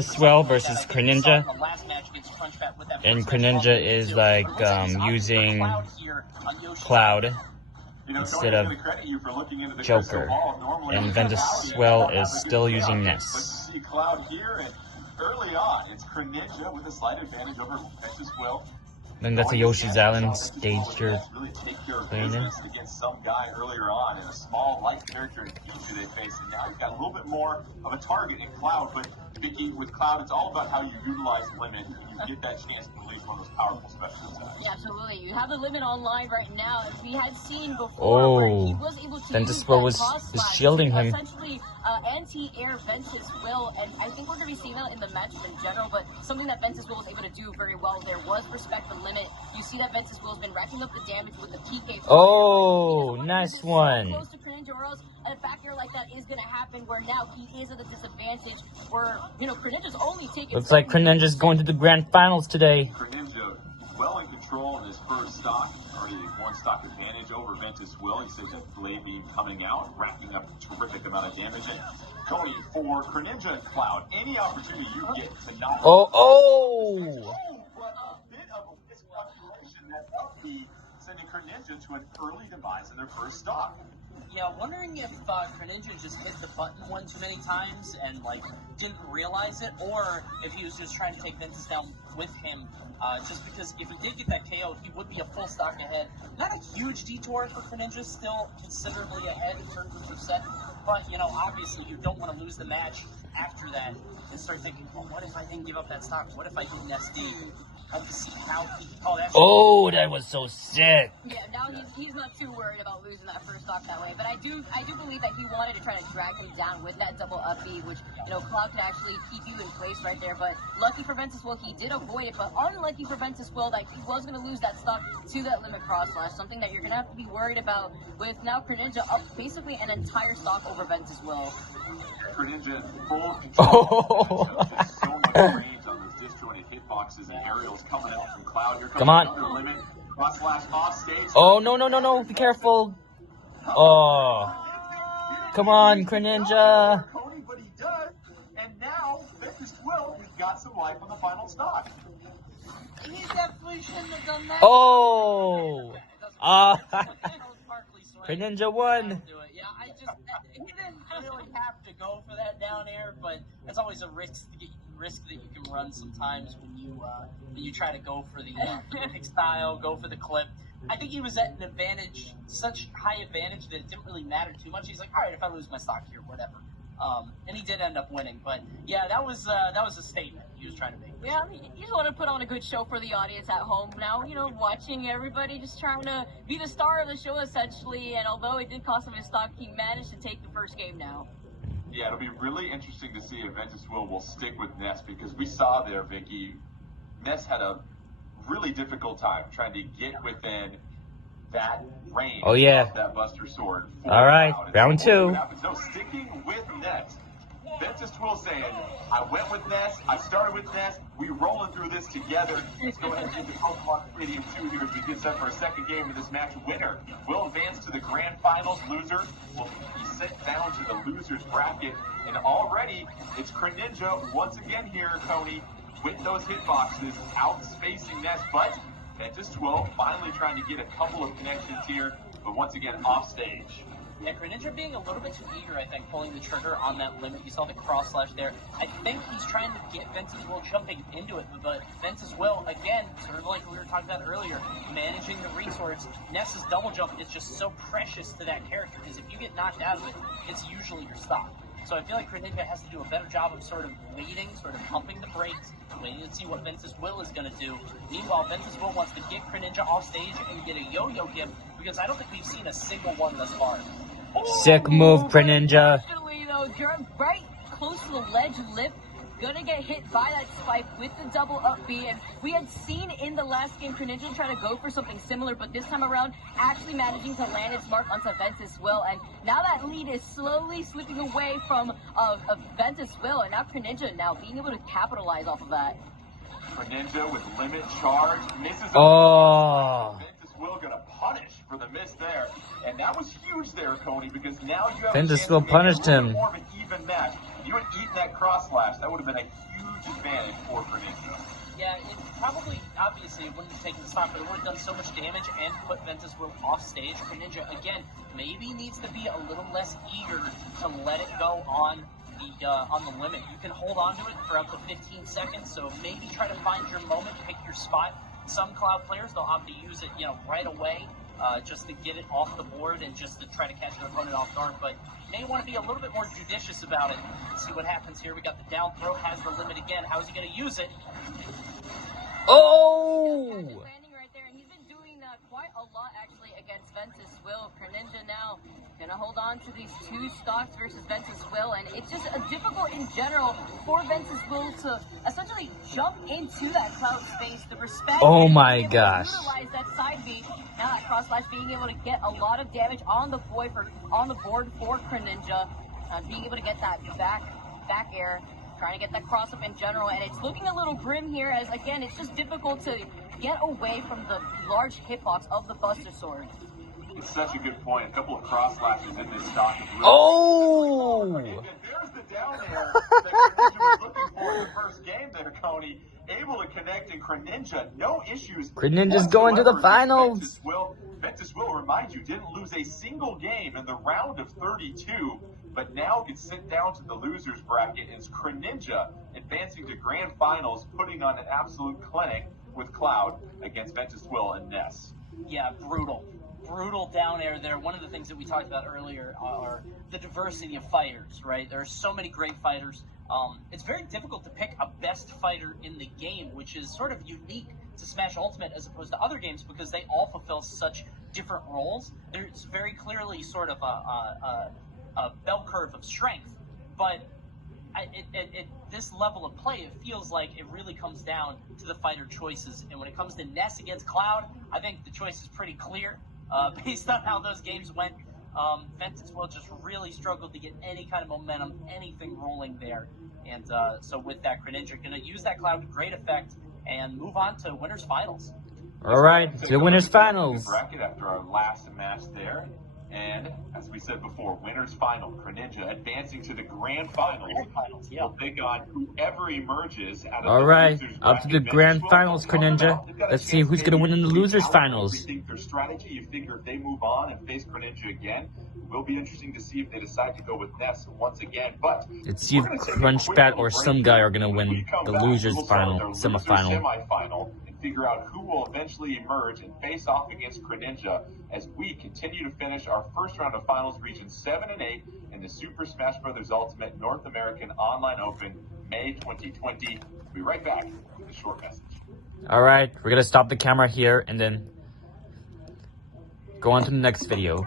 Ventuswill versus Chrininja, and Chrininja is like using Cloud instead of Joker, and Ventuswill is still using Ness. Cloud here, and early on, it's Chrininja with a slight advantage over Ventuswill. Then that's a Yoshi's Island stage you're playing in. Against some guy earlier on, and a small light character in Future they face, and now you've got a little bit more of a target in Cloud. But Vicky, with Cloud, it's all about how you utilize limit and you get that chance to release one of those powerful special attacks. Yeah, absolutely. You have the limit online right now, as we had seen before, where he was able to use that was shielding him. Essentially, anti-air Ventuswill, and I think we're going to be seeing that in the matchup in general, but something that Ventuswill was able to do very well there was respect the limit. You see that Ventuswill has been racking up the damage with the PK. Oh, nice one. Close to Chrininja, or else a factor like that is going to happen, where now he is at a disadvantage, where, you know, Chrininja's only taking... Looks like Chrininja's going to the grand finals today. Chrininja well in control in his first stock, already one stock advantage over Ventuswill. He says that Blade Beam coming out, racking up a terrific amount of damage. And Tony, for Chrininja and Cloud, any opportunity you get to not... Oh! But a bit of a miscalculation that will be sending Chrininja to an early demise in their first stock. Yeah, wondering if Chrininja just hit the button one too many times and, like, didn't realize it, or if he was just trying to take Ventus down with him, just because if he did get that KO, he would be a full stock ahead. Not a huge detour for Chrininja, still considerably ahead in terms of percent, but, you know, obviously you don't want to lose the match after that and start thinking, well, what if I didn't give up that stock? What if I didn't SD? Have to see how he can call that. Oh, that was so sick. Yeah, now he's not too worried about losing that first stock that way. But I do believe that he wanted to try to drag him down with that double up B, which, you know, Cloud can actually keep you in place right there. But lucky for Ventuswill, he did avoid it. But unlucky for Ventuswill, that he was going to lose that stock to that limit cross slash, something that you're going to have to be worried about with now Chrininja up basically an entire stock over Ventuswill. Chrininja in full control. Just so much range on those disjointed hitboxes and aerials coming out from Cloud. Here Come on. Limit. Cross slash off stage. Oh, no. Be careful. Oh. Come on, Chrininja. But he does. And now, Ventuswill has got some life on the final stock. He definitely shouldn't have done that. Oh. Chrininja won. Yeah, he didn't really have to go for that down air, but it's always a risk that you can run sometimes when you try to go for the pick style, go for the clip. I think he was at an advantage, such high advantage that it didn't really matter too much. He's like, all right, if I lose my stock here, whatever. And he did end up winning, but yeah, that was a statement he was trying to make. Yeah, you just want to put on a good show for the audience at home now, you know, watching everybody, just trying to be the star of the show essentially, and although it did cost him his stock, he managed to take the first game now. Yeah, it'll be really interesting to see if Ventuswill will stick with Ness, because we saw there, Vicky, Ness had a really difficult time trying to get within that range of that Buster Sword. All right, round two. No, sticking with Ness. Ventuswill saying, I went with Ness, I started with Ness, we rolling through this together. Let's go ahead and get the Pokemon Stadium 2 here as we get set for a second game of this match. Winner will advance to the grand finals. Loser will be sent down to the loser's bracket. And already, it's Chrininja once again here, Tony, with those hitboxes, outspacing Ness, but Ventuswill finally trying to get a couple of connections here, but once again, off stage. Yeah, Chrininja being a little bit too eager, I think, pulling the trigger on that limit. You saw the cross slash there. I think he's trying to get Ventuswill jumping into it, but Ventuswill, again, sort of like we were talking about earlier, managing the resource. Ness's double jump is just so precious to that character, because if you get knocked out of it, it's usually your stop. So I feel like Chrininja has to do a better job of sort of waiting, sort of pumping the brakes, waiting to see what Ventuswill is going to do. Meanwhile, Ventuswill wants to get Chrininja off stage and get a yo-yo gift, because I don't think we've seen a single one thus far. Sick move, Chrininja. Actually, though, right close to the ledge lip, gonna get hit by that spike with the double up B, and we had seen in the last game Chrininja try to go for something similar, but this time around actually managing to land its mark onto Ventuswill, and now that lead is slowly slipping away from Ventuswill, and now Chrininja now being able to capitalize off of that. Chrininja with limit charge misses. Ventuswill gonna punish for the miss there, and that was huge there, Cody, because now you have Ventuswill punished him. More of an even match. If you had eaten that cross slash, that would have been a huge advantage for Chrininja. Yeah, it probably, obviously, it wouldn't have taken the stock, but it would have done so much damage and put Ventuswill off stage. Chrininja, again, maybe needs to be a little less eager to let it go on the limit. You can hold on to it for up to 15 seconds, so maybe try to find your moment, pick your spot. Some Cloud players, they'll opt to use it, right away, just to get it off the board and just to try to catch an opponent off guard, but may want to be a little bit more judicious about it. Let's see what happens here. We got the down throw, has the limit again. How is he going to use it? Oh! Landing right there, and he's been doing quite a lot actually against Ventuswill. Chrininja now gonna hold on to these two stocks versus Ventuswill, and it's just difficult in general for Ventuswill to essentially jump into that cloud space. The respect. Oh and my being able to gosh. Utilize that side beat. Now that cross slash being able to get a lot of damage on the board for Chrininja, being able to get that back air. Trying to get that cross up in general, and it's looking a little grim here as, again, it's just difficult to get away from the large hitbox of the Buster Sword. It's such a good point. A couple of cross slashes in this stock. Oh! And there's the down air that Chrininja was looking for in the first game there, Coney. Able to connect, and Chrininja, no issues. Chrininja's going to the finals. Ventuswill, remind you, didn't lose a single game in the round of 32, but now can sit down to the losers bracket as Chrininja advancing to grand finals, putting on an absolute clinic with Cloud against Ventuswill and Ness. Yeah, brutal. Brutal down air there. One of the things that we talked about earlier are the diversity of fighters, right? There are so many great fighters. It's very difficult to pick a best fighter in the game, which is sort of unique to Smash Ultimate as opposed to other games because they all fulfill such different roles. There's very clearly sort of a bell curve of strength, but at this level of play, it feels like it really comes down to the fighter choices. And when it comes to Ness against Cloud, I think the choice is pretty clear based on how those games went. Ventuswill just really struggled to get any kind of momentum, anything rolling there. And so with that, Chrininja going to use that Cloud to great effect and move on to winners finals. All right, to the winners finals. Bracket after our last match there. And as we said before, winners final. Chrininja advancing to the grand finals. Yeah. Will take on whoever emerges out of All the right, losers up to the bracket. grand Ventuswill finals, will come Chrininja. out. They've got a Let's see chance who's going to win in the maybe losers to finals. rethink their strategy. You figure if they move on and face Chrininja again, it will be interesting to see if they decide to go with Ness once again. But Let's see if Crunchbat or some guy are going to win the losers final, semifinal, and figure out who will eventually emerge and face off against Chrininja as we continue to finish our first round of finals, regions 7 and 8 in the Super Smash Bros. Ultimate North American Online Open, May 2020. We'll be right back with a short message. All right, we're going to stop the camera here and then go on to the next video.